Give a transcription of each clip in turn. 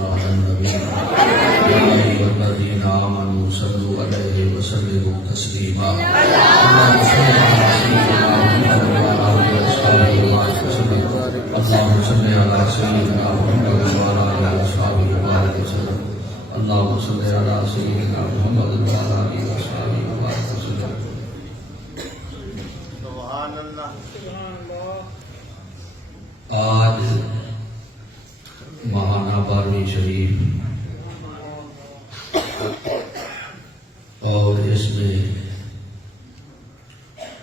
على النبي يا أيها الذين آمنوا صلوا عليه وسلموا تسليما اللهم صل على سيدنا محمد وعلى آله وصحبه وسلم اللهم صل على سيدنا محمد وعلى آله وصحبه وسلم اللهم صل على سيدنا محمد وعلى آله وصحبه وسلم سبحان اللہ. آج ماہانہ 12ویں شریف اور اس میں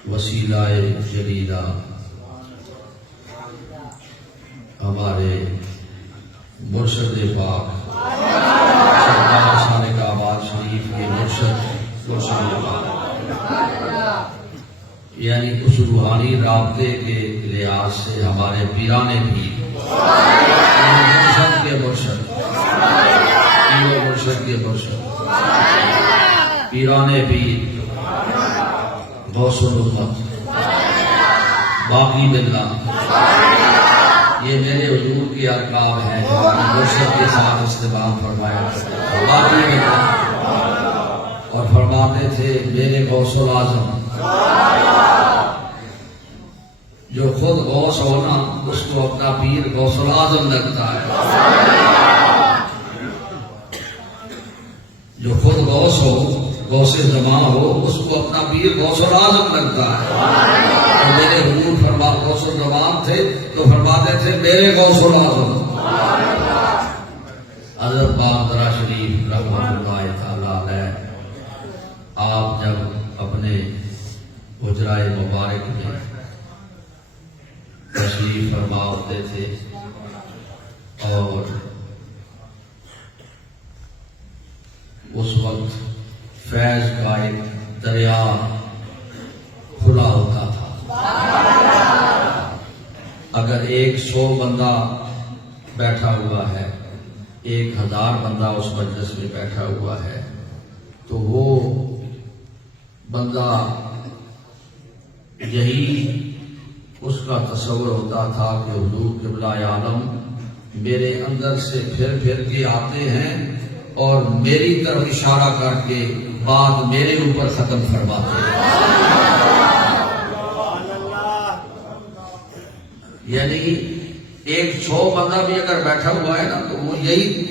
وسیلہ جلیلہ ہمارے مرشد پاک سرکار سالک آباد شریف کے مرشد پاک یعنی اس روحانی رابطے کے لحاظ سے ہمارے پیران بھی مرشد کے مرشد پیران بھی غوث الامت باقی باللہ یہ میرے حضور کے ارکاب ہیں جو مرشد کے ساتھ استعمال فرمایا باقی باللہ اور فرماتے تھے میرے غوث العظم جو خود غوث ہونا اس کو اپنا پیر غوث العظم لگتا ہے جو خود غوث ہو غوث زمان ہو اس کو اپنا پیر غوث العظم لگتا ہے اور میرے حضور غوث الزمان تھے تو فرماتے تھے میرے غوث العظم حضرت بابرہ شریف رحمۃ اللہ تعالی علیہ آپ جب اپنے حجرائے مبارک میں تشریف فرما ہوتے تھے اور اس وقت فیض کا ایک دریا کھلا ہوتا تھا اگر 100 بندہ بیٹھا ہوا ہے 1000 بندہ اس مجلس میں بیٹھا ہوا ہے تو وہ بندہ یہی اس کا تصور ہوتا تھا کہ حضور قبلہ عالم میرے اندر سے پھر کے آتے ہیں اور میری طرف اشارہ کر کے بات میرے اوپر ختم فرماتے ہیں یعنی 100 بندہ بھی اگر بیٹھا ہوا ہے نا تو وہ یہی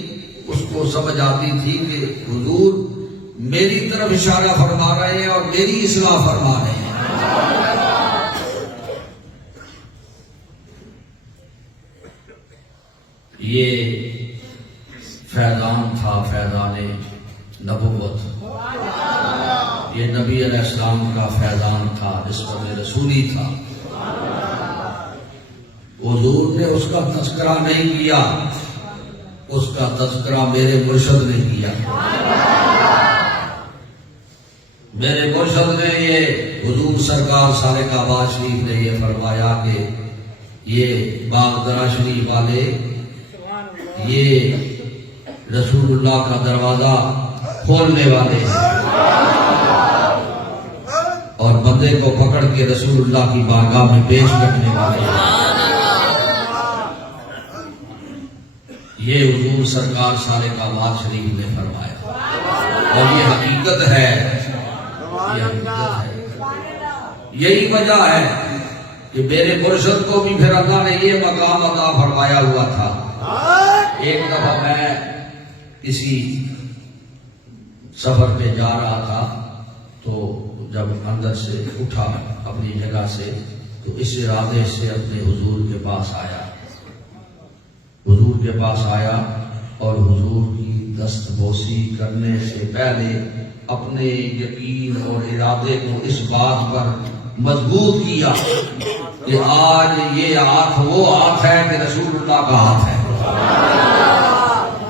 اس کو سمجھ آتی تھی کہ حضور میری طرف اشارہ فرما رہے ہیں اور میری اصلاح فرما رہے ہیں یہ فیضان تھا فیضان نبوت یہ نبی علیہ السلام کا فیضان تھا نسبت رسولی تھا حضور نے اس کا تذکرہ نہیں کیا اس کا تذکرہ میرے مرشد نے کیا میرے مرشد نے یہ حضور سرکار سالک آباد شریف نے یہ فرمایا کہ یہ باغدرہ شریف والے یہ رسول اللہ کا دروازہ کھولنے والے ہیں اور بندے کو پکڑ کے رسول اللہ کی بارگاہ میں پیش کرنے والے ہیں یہ حضور سرکار سالک آباد شریف نے فرمایا اور یہ حقیقت ہے یہی وجہ ہے کہ میرے مرشد کو بھی پھر اللہ نے یہ مقام عطا فرمایا ہوا تھا ایک دفعہ میں کسی سفر پہ جا رہا تھا تو جب اندر سے اٹھا اپنی جگہ سے تو اس ارادے سے اپنے حضور کے پاس آیا اور حضور کی دست بوسی کرنے سے پہلے اپنے یقین اور ارادے کو اس بات پر مضبوط کیا کہ آج یہ ہاتھ وہ ہاتھ ہے کہ رسول اللہ کا ہاتھ ہے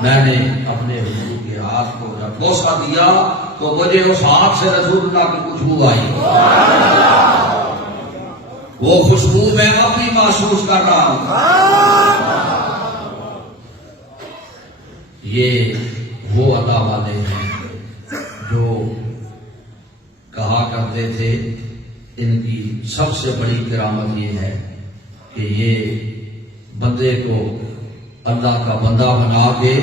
میں نے اپنے حضور کے ہاتھ کو جب بوسہ دیا تو مجھے اس ہاتھ سے رسول اللہ کی خوشبو آئی وہ خوشبو میں اب بھی محسوس کر رہا ہوں یہ وہ عطا والے ہیں جو کہا کرتے تھے ان کی سب سے بڑی کرامت یہ ہے کہ یہ بندے کو اللہ کا بندہ بنا کے،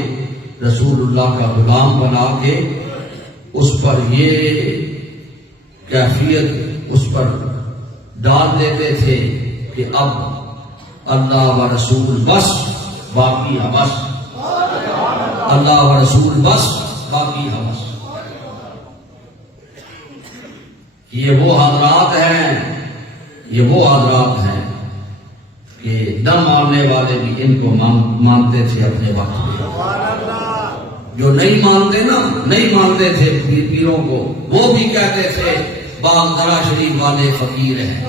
رسول اللہ کا غلام بنا کے اس پر یہ کیفیت اس پر ڈال دیتے تھے کہ اب اللہ و رسول بس باقی بس، اللہ و رسول بس باقی بس۔ یہ وہ حضرات ہیں، یہ وہ حضرات ہیں کہ نہ ماننے والے بھی ان کو مانتے تھے اپنے وقت میں۔ جو نہیں مانتے نا، نہیں مانتے تھے پیروں کو، وہ بھی کہتے تھے باغدرا شریف والے فقیر ہیں،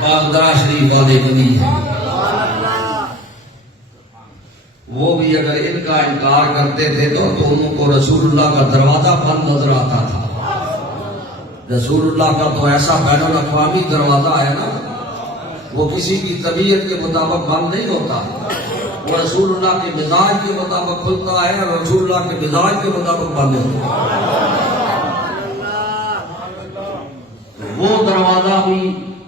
باغدرا شریف والے ولی ہیں۔ وہ بھی اگر ان کا انکار کرتے تھے تو ان کو رسول اللہ کا دروازہ بند نظر آتا تھا۔ رسول اللہ کا تو ایسا بین الاقوامی دروازہ ہے نا، وہ کسی کی طبیعت کے مطابق بند نہیں ہوتا، وہ رسول اللہ کے مزاج کے مطابق کھلتا ہے اور رسول اللہ کے مزاج کے مطابق بند ہوتا ہے۔ وہ دروازہ بھی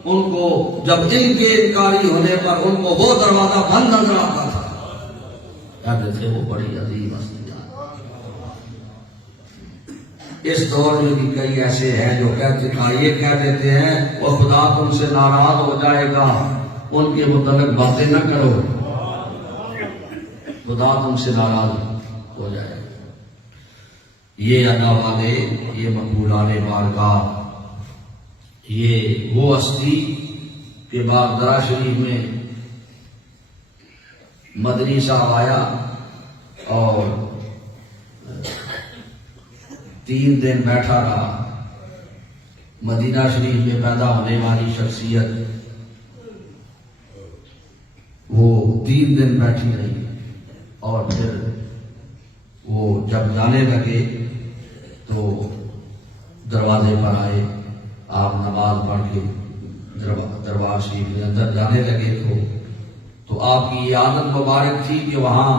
ان کو جب ان کے انکاری ہونے پر ان کو وہ دروازہ بند نظر آتا تھا، کہتے تھے وہ بڑی عظیم ہستی۔ اس دور میں بھی کئی ایسے ہیں جو یہ کہہ دیتے ہیں وہ خدا تم سے ناراض ہو جائے گا، ان کے متعلق باتیں نہ کرو، خدا تم سے ناراض ہو جائے گا۔ یہ ادا والے، یہ مقبولان بارگاہ، یہ وہ ہستی کہ باغدرا شریف میں مدنی صاحب آیا اور 3 دن بیٹھا رہا۔ مدینہ شریف میں پیدا ہونے والی شخصیت وہ 3 دن بیٹھی رہی اور پھر وہ جب جانے لگے تو دروازے پر آئے، آپ نماز پڑھ کے دربار شریف کے اندر جانے لگے تو آپ کی یہ عادت مبارک تھی کہ وہاں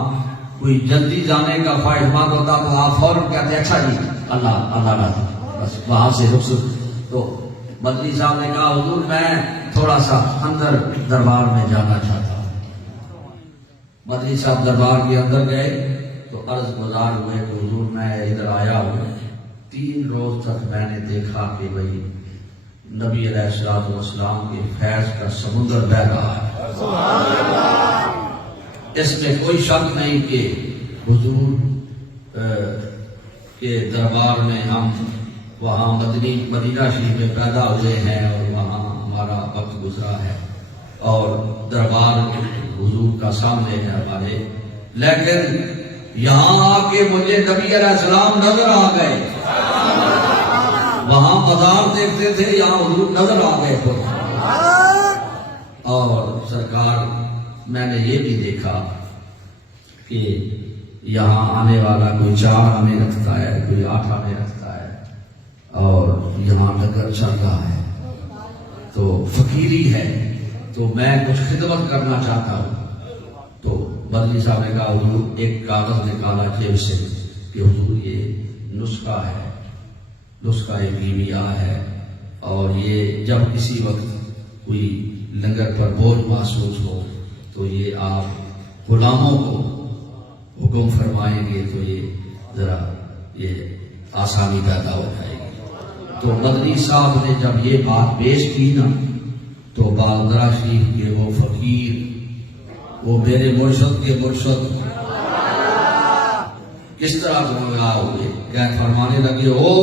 کوئی جلدی جانے کا خواہشمند ہوتا تو آپ فوراً کہتے اچھا جی اللہ اللہ راضی، بس وہاں سے رخصت۔ تو مدنی صاحب نے کہا حضور میں تھوڑا سا اندر دربار میں جانا چاہتا ہوں۔ مدنی صاحب دربار کے اندر گئے تو عرض گزار ہوئے کہ حضور میں ادھر آیا ہوں، 3 روز تک میں نے دیکھا کہ بھئی نبی علیہ الصلوۃ والسلام کے فیض کا سمندر بہہ رہا ہے، اس میں کوئی شک نہیں کہ حضور کے دربار میں ہم وہاں مدینہ شریف میں پیدا ہوئے ہیں اور وہاں ہمارا وقت گزرا ہے اور دربار حضور کا سامنے ہے ہمارے، لیکن یہاں آ کے مجھے نبی علیہ السلام نظر آ گئے۔ وہاں مزار دیکھتے تھے، یہاں حضور نظر آ گئے خود۔ اور سرکار میں نے یہ بھی دیکھا کہ یہاں آنے والا کوئی 4 آنے رکھتا ہے، کوئی 8 آنے رکھتا ہے اور یہاں لنگر چل رہا ہے، تو فقیری ہے، تو میں کچھ خدمت کرنا چاہتا ہوں۔ تو مدنی صاحب نے کہا حضور ایک کاغذ نکالا جیب سے کہ حضور یہ نسخہ ہے، نسخہ کیمیا ہے، اور یہ جب کسی وقت کوئی لنگر پر بوجھ محسوس ہو تو یہ آپ غلاموں کو حکم فرمائیں گے تو یہ ذرا یہ آسانی پیدا ہو جائے گی۔ تو مدنی صاحب نے جب یہ بات پیش کی نا تو باغدرا شریف کے وہ فقیر، وہ میرے مرشد کے مرشد کس طرح گنگا ہوئے، کیا فرمانے لگے او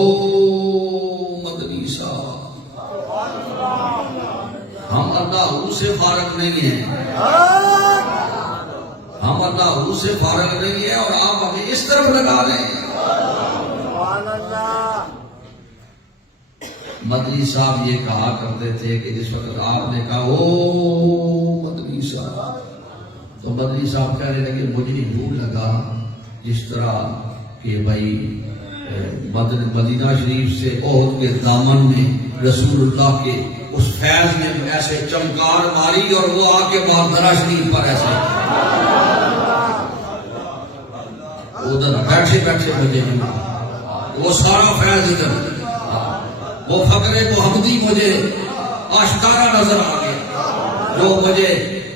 مدنی صاحب ہم اللہ سے فارغ نہیں ہیں، ہم اللہ سے فارغ نہیں ہیں اور آپ ہمیں اس طرف لگا رہے ہیں۔ مدنی صاحب یہ کہا کرتے تھے کہ جس وقت آپ نے کہا او مدنی صاحب تو مدنی صاحب کہنے لگے مجھے یوں لگا جس طرح کہ بھائی مدینہ شریف سے احد کے دامن میں رسول اللہ کے اس فیض نے ایسے چمکار ماری اور وہ آ کے باغدرا شریف پر ایسے ادھر بیٹھے بیٹھے مجھے وہ سارا فیض ادھر، وہ فقر محمدی مجھے آشکارا نظر آ گیا جو مجھے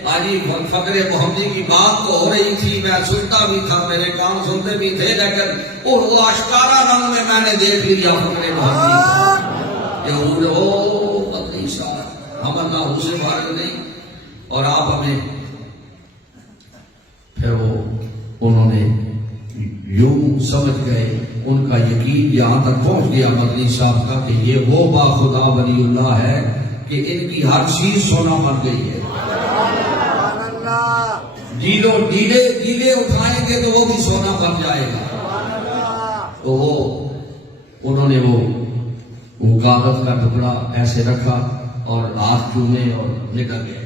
آجی فقر محمدی کی بات تو ہو رہی تھی، میں سنتا بھی تھا، میرے کان سنتے بھی تھے، لیکن وہ آشکارا رنگ میں میں نے دیکھ لیا فقر محمدی کہ مدنی صاحب ہم اللہ سے بھاگ نہیں، اور آپ ہمیں پھر انہوں نے یوں سمجھ گئے، ان کا یقین یہاں تک پہنچ گیا مدنی صاحب کا کہ یہ وہ با خدا ولی اللہ ہے کہ ان کی ہر چیز سونا بن گئی ہے۔ ڈیلے اٹھائیں گے تو وہ بھی سونا بن جائے گا۔ تو انہوں نے وہ کاغذ کا ٹکڑا ایسے رکھا اور ہاتھ چومے اور نکل گئے۔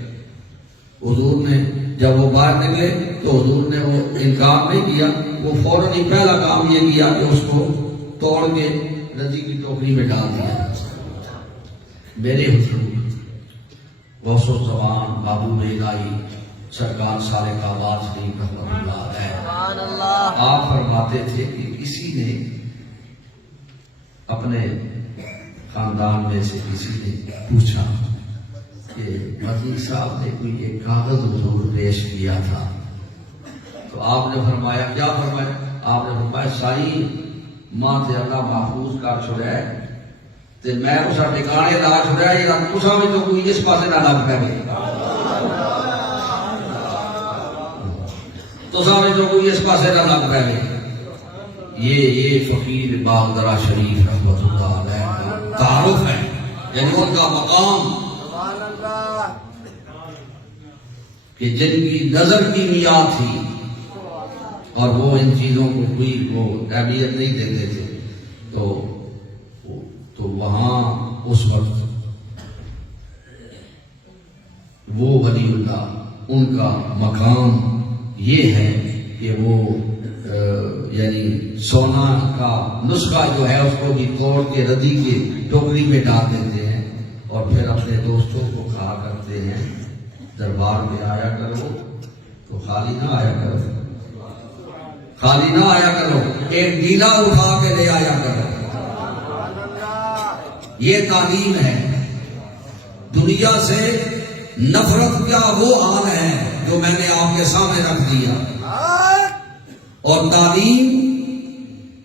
حضور نے جب وہ باہر نکلے تو حضور نے وہ انکار نہیں کیا، وہ فوراً ہی پہلا کام یہ کیا کہ اس کو توڑ کے رضی کی ٹوکری میں ڈال دیا۔ میرے حضور غوث الزمان محبوب الہی سرکار صالح آباد شریف رحمۃ اللہ علیہ آپ فرماتے تھے کہ کسی نے اپنے خاندان میں سے کسی نے پوچھا کہ مدنی صاحب نے کوئی ایک کاغذ حضور پیش کیا تھا، تو آپ نے فرمایا کیا فرمایا؟ آپ نے فرمایا سائی ماں تے اللہ محفوظ کر چھوڑا ہے تے میں اسا ٹھکانے لا چھوڑا ہے، یا تساں وچ کوئی اس پاسے نہ لگ پے، تساں وچ کوئی اس پاسے نہ لگ پے۔ یہ فقیر باغدرا شریف رحمۃ اللہ علیہ کا تعارف ہے، یعنی ان کا مقام کہ جن کی نظر کی میعاد تھی اور وہ ان چیزوں کو کوئی وہ اہمیت نہیں دیتے تھے، تو وہاں اس وقت وہ ولی اللہ ان کا مقام یہ ہے کہ وہ یعنی سونا کا نسخہ جو ہے اس کو بھی توڑ کے ردی کے ٹوکری میں ڈال دیتے ہیں اور پھر اپنے دوستوں کو کہا کرتے ہیں دربار میں آیا کرو تو خالی نہ آیا کرو، خالی نہ آیا کرو، ایک ڈیلا اٹھا کے لے آیا کرو۔ یہ تعلیم ہے۔ دنیا سے نفرت کا وہ حال ہے جو میں نے آپ کے سامنے رکھ دیا، اور تعلیم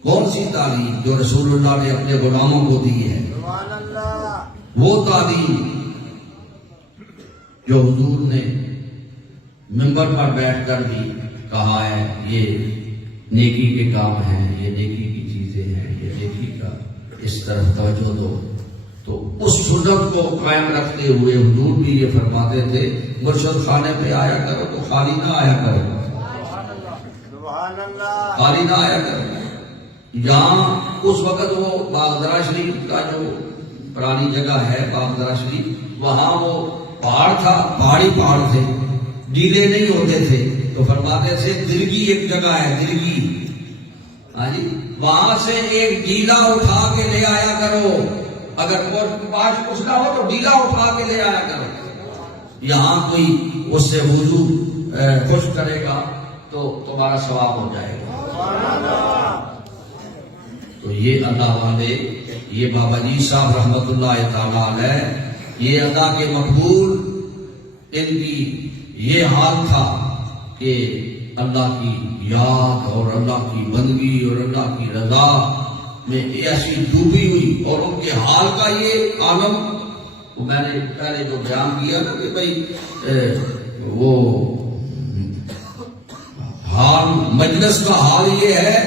کون سی تعلیم؟ جو رسول اللہ نے اپنے غلاموں کو دی ہے، وہ تعلیم جو حضور نے منبر پر بیٹھ کر بھی کہا ہے یہ نیکی کے کام ہیں، یہ نیکی کی چیزیں ہیں، یہ نیکی کا اس طرف توجہ دو۔ تو اس سنت کو قائم رکھتے ہوئے حضور بھی یہ فرماتے تھے مرشد خانے پہ آیا کرو تو خالی نہ آیا کرو، خالی نہ آیا کرو۔ یہاں اس وقت وہ باغدرا شریف کا جو پرانی جگہ ہے باغدرا شریف، وہاں وہ پہاڑ تھا، پہاڑی پہاڑ تھے، ڈیلے نہیں ہوتے تھے، تو فرماتے تھے دلگی ایک جگہ ہے، دلگی، ہاں جی، وہاں سے ایک ڈیلا اٹھا کے لے آیا کرو، اگر پاس کچھ نہ ہو تو ڈیلا اٹھا کے لے آیا کرو، یہاں کوئی اس سے وضو خوش کرے گا تو تمہارا ثواب ہو جائے گا۔ تو یہ اللہ والے، یہ بابا جی صاحب رحمت اللہ تعالی علیہ، یہ ادا کے مقبول ان کی یہ حال تھا کہ اللہ کی یاد اور اللہ کی بندگی اور اللہ کی رضا میں ایسی ڈوبی ہوئی، اور ان کے حال کا یہ عالم میں نے پہلے جو بیان کیا نا کہ بھائی وہ حال مجلس کا حال یہ ہے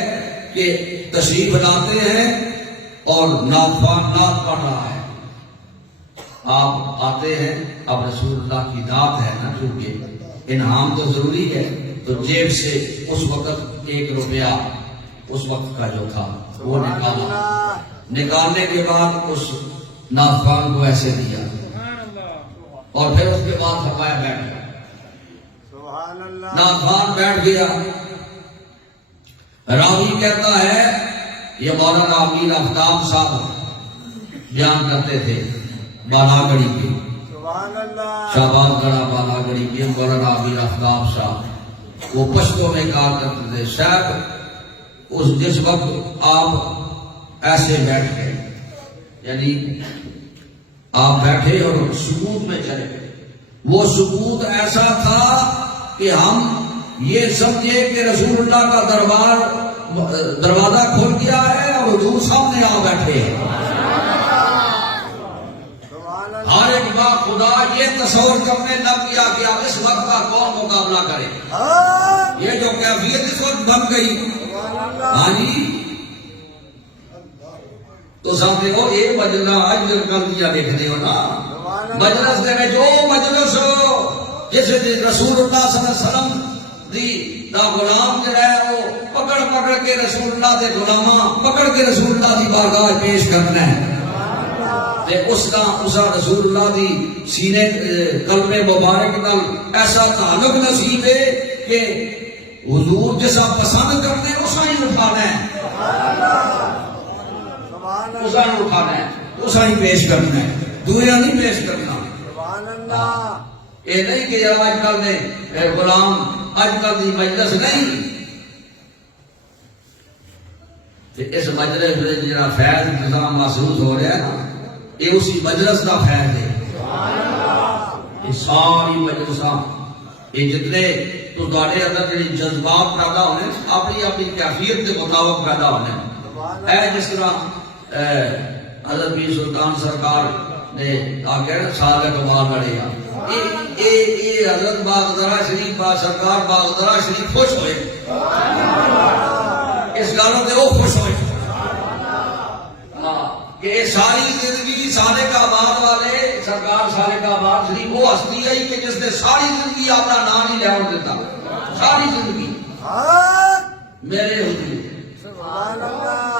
کہ تشریف لاتے ہیں اور نعت پڑھ رہا ہے، آپ آتے ہیں، اب رسول اللہ کی دعوت ہے نا، کیونکہ انعام تو ضروری ہے، تو جیب سے اس وقت 1 روپیہ اس وقت کا جو تھا وہ نکالا، نکالنے کے بعد اس ناخوان کو ایسے دیا اور پھر اس کے بعد فرمایا بیٹھ گیا، ناخوان بیٹھ گیا۔ راوی کہتا ہے یہ مولانا امیر آفتاب صاحب بیان کرتے تھے بالاگڑی کے، شہباز گڑھا بالاگڑی کے مولانا امیر آفتاب صاحب، وہ پشتوں میں کہا کرتے تھے شاید جس وقت آپ ایسے بیٹھ گئے، یعنی آپ بیٹھے اور سکوت میں چلے گئے، وہ سکوت ایسا تھا کہ ہم یہ سمجھے کہ رسول اللہ کا دروازہ کھل گیا ہے اور حضور سامنے آ بیٹھے ہیں. ہر ایک با خدا یہ تصور کرنے لگ گیا کہ اب اس وقت کا کون مقابلہ کرے. یہ جو کیفیت اس وقت بن گئی. ہاں جی تو سامنے ہو یہ مجلس اج کل دیا دیکھتے ہو نا مجلس دے جو مجلس جس رسول اللہ صلی اللہ علیہ وسلم دا غلام جڑا ہے وہ پکڑ کے رسول اللہ دے غلاماں پکڑ کے رسول اللہ دی بارگاہ پیش کرنا ہے. اس کا رسول اللہ دی سینے قلب مبارک نال ایسا تعلق نصیب ہے کہ حضور جیسا پسند کرتے ہیں اسا ہی اٹھانا ہے. اسا ہی اٹھانا ہے اسا ہی پیش کرنا ہے دنیا نہیں پیش کرنا. یہ نہیں کہ آج کل نے غلام آج کل دی مجلس نہیں. اس مجلس میں جڑا فیض نظام محسوس ہو رہا ہے نا یہ اسی مجلس کا فیض ہے. یہ ساری مجلساں یہ جتنے تو تھوڑے اندر جڑے جذبات پیدا ہونے اپنی اپنی کیفیت کے مطابق پیدا ہونے. اے جس طرح حضرت پیر سلطان سرکار نے آگے سال کمال لڑے گا یہ حضرت باغدرا شریف با سرکار باغدرا شریف خوش ہوئے اس گالوں سے وہ خوش ہوئے کہ ساری زندگی صادق آباد والے سرکار صادق آباد شریف وہ ہستی ہے کہ جس نے ساری زندگی اپنا نام ہی لیاؤ دیتا. ساری زندگی میرے حضور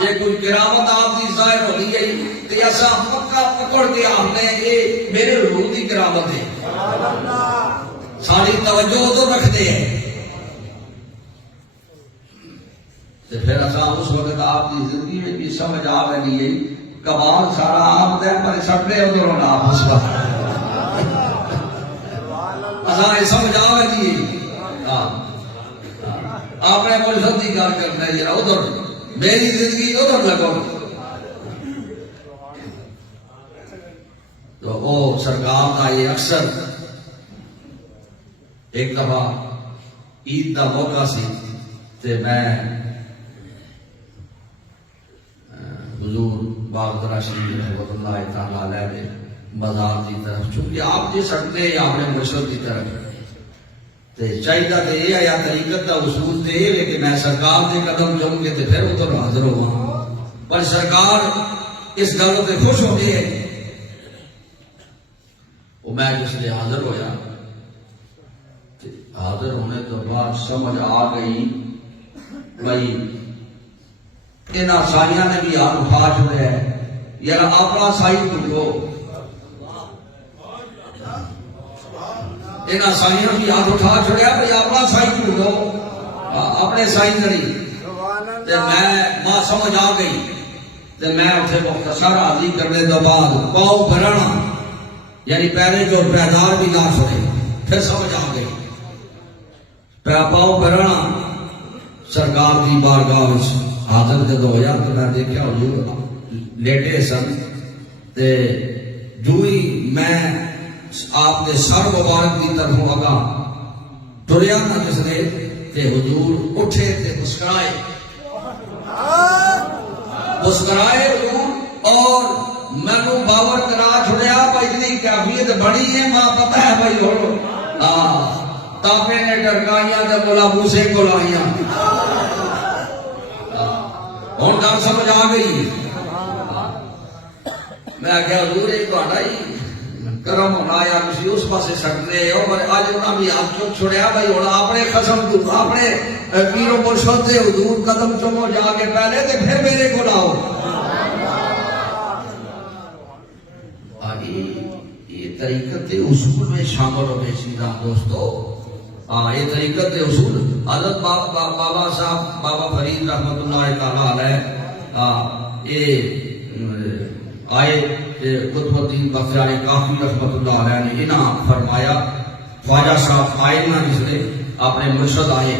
یہ کوئی کرامت آپ کی ظاہر ہو گئی ہے تو ایسا پکا پکڑ کے آپ نے یہ میرے حضور کی کرامت ہے. ساری توجہ ادھر رکھتے ہیں تو پھر ایسا اس وقت آپ کی زندگی میں بھی سمجھ آ رہی ہے کمال سارا آپ دے پر سٹنے ادھر ہونا آپ اس وقت ایسا یہ سمجھ آ رہی ہے آپ نے کوئی سدی گل کرنا ہے ذرا ادھر میری زندگی ادھر لگو. تو وہ سرکار کا یہ اکثر ایک دفعہ عید کا موقع سی تے میں حضور باغدرا شریف رحمۃ اللہ تعالی علیہ کے مزار کی طرف چونکہ آپ جی سکتے آپ نے مرشد کی طرف تے چاہیے تے یہ آیا طریقت کا اصول تے یہ کہ میں سرکار کے قدم چوم کے تے پھر ادھر حاضر ہوا. پر سرکار اس گل سے خوش ہو گئے وہ میں جس لیے حاضر ہویا حاضر ہونے تو بعد سمجھ آ گئی بھائی انہاں سائیاں نے بھی ہاتھ اٹھا چھوڑے ہے یار اپنا سائی ٹوٹو. انہاں سائیاں بھی ہاتھ اٹھا چھوڑے بھائی اپنا سائی ٹوٹو اپنے سائی کری. میں ماں سمجھ آ گئی تو میں اتنے مختصر حاضری کرنے تو بعد پاؤں پھرنا یعنی پہلے جو پیدار بھی نہ چھوڑے پھر سمجھ آ گئی پاؤں پھرنا سرکار کی بارگاہ حاضر جب ہویا تو میں دیکھا حضور لیٹے سن تے جو ہی میں آپ کے سر مبارک کی طرف اگا ٹریا نہ جس نے تے حضور اٹھے تے مسکرائے حضور اور میں کو باور کرا چھڑیا بھائی اتنی کیفیت بڑی ہے ماں پتہ ہے بھائی ہو تاپے نے ڈرکائیاں تے بولا موسے کو لائیاں ہوں گل سمجھ آ گئی. میں کیا حضور ایک تہاڈا ہی کرم ہونا یا کسی اس پاسے سکتے ہو پر اج انہاں بھی ہاتھ چک چھڑیا بھائی ہن اپنے قسم تو اپنے پیر و مرشد دے حضور قدم چومو جا کے پہلے تے پھر میرے کول آؤ. یہ طریقت اصول میں شامل ہو گئے سیدھا دوستو. یہ طریقت اصول حضرت بابا صاحب بابا فرید رحمۃ اللہ تعالی علیہ یہ آئے قطب الدین بختیار کافی رحمۃ اللہ علیہ نے انہاں فرمایا خواجہ صاحب آئے نا جس نے اپنے مرشد آئے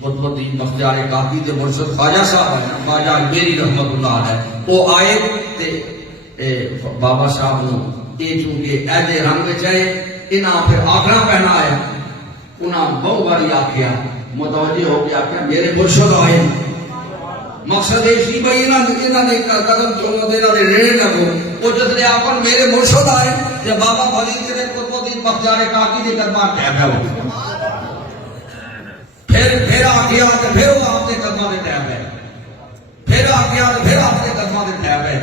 قطب الدین بختیار کافی کے مرشد خواجہ صاحب خواجہ میری رحمۃ اللہ علیہ وہ آئے تے بابا صاحب نو یہ چونکہ ایدے رنگ چاہے انہاں پھر آخنا پہنا آیا انہاں بہت باری آکھیا متوجہ ہو کے آکھیا میرے مرشد آئے مقصد یہ سی بھائی انہاں نے قدم چلو دے انہاں دے ریڑے لگو وہ جتنے آپن میرے مرشد آئے تے بابا فرید کے قطب الدین بختیار کاکی دے دربار ٹھہر گئے پھر آکھیا تے پھر وہ آپ کے قدماں دے ٹھہر گئے پھر آکھیا تے پھر آپ کے قدماں دے ٹھہر گئے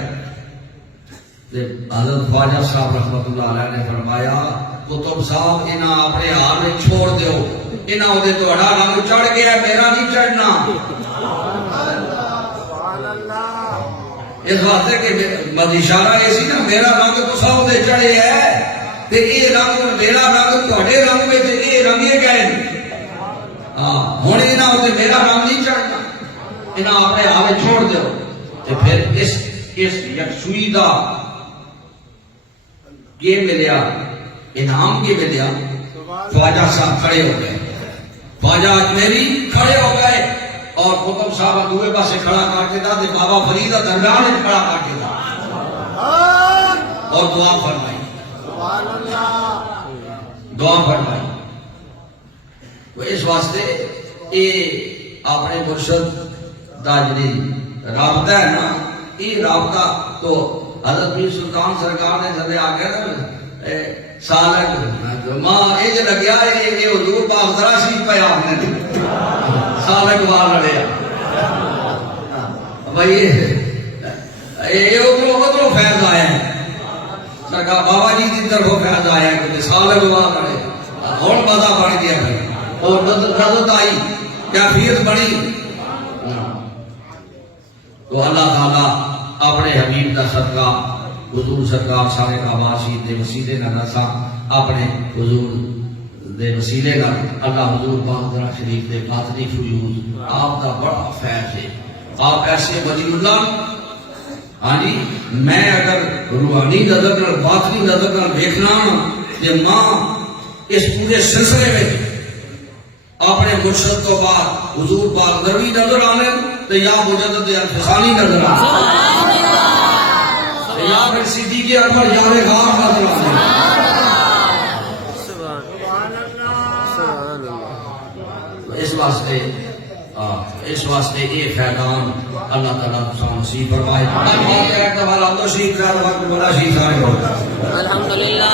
تے حضرت خواجہ صاحب رحمۃ اللہ علیہ نے فرمایا قطب صاحب انہاں اپنے حال میں چھوڑ دیو انہاں دے تہاڈا رنگ چڑھ گیا میرا نہیں چڑھنا اس واسطے کہ اشارہ یہ سی نا میرا رنگ تو سب دے چڑھے ہے تے یہ رنگ میرا رنگ تہاڈے رنگ وچ یہ رنگے گئے ہاں ہن انہاں تے میرا رنگ نہیں چڑھنا انہاں اپنے حال چھوڑ دیو تے پھر اس یکسوئی دا یہ ملیا انعام کی ملیا خواجہ صاحب کھڑے ہو گئے خواجہ اجمیری کھڑے ہو گئے اور قطب صاحب دوے پاسے کھڑا کر کے تے بابا فرید درمیان میں کھڑا کر کے اور دعا فرمائی سبحان اللہ دعا فرمائی تو اس واسطے یہ اپنے مرشد دا جڑی رابطہ ہے نا یہ رابطہ تو حضرت پیر سلطان سرکار نے جلے آ گیا نا سالک ماں یہ جو لگیا یہ حضور پاک ذرا سی پہ آپ نے سالک وال لڑیا بھائی یہ ادھروں فیض آیا ہے سرکار بابا جی کی طرف فیض آیا ہے کہ سالک وال لڑے ہوں مزہ بڑھ گیا بھائی اور نظرت آئی کیفیت بڑی تو اللہ تعالیٰ اپنے حبیب کا صدقہ حضور سرکار سارے کا واسی دے وسیلے نہ رسا اپنے حضور دے وسیلے نہ اللہ حضور پاک ذرا شریف دے باطنی فیوز آپ کا بڑا فیض ہے آپ ایسے ولی اللہ ہاں جی میں اگر روحانی نظر نال باطنی نظر نال دیکھنا کہ ماں اس پورے سلسلے میں اپنے مرشد تو بعد حضور پاک دروی نظر آنے تو یا مجدد الفسانی نظر آنے یا پھر صدیق اکبر یار غار نظر آنے اس واسطے یہ فیضان اللہ تعالیٰ نصیب فرمائے الحمدللہ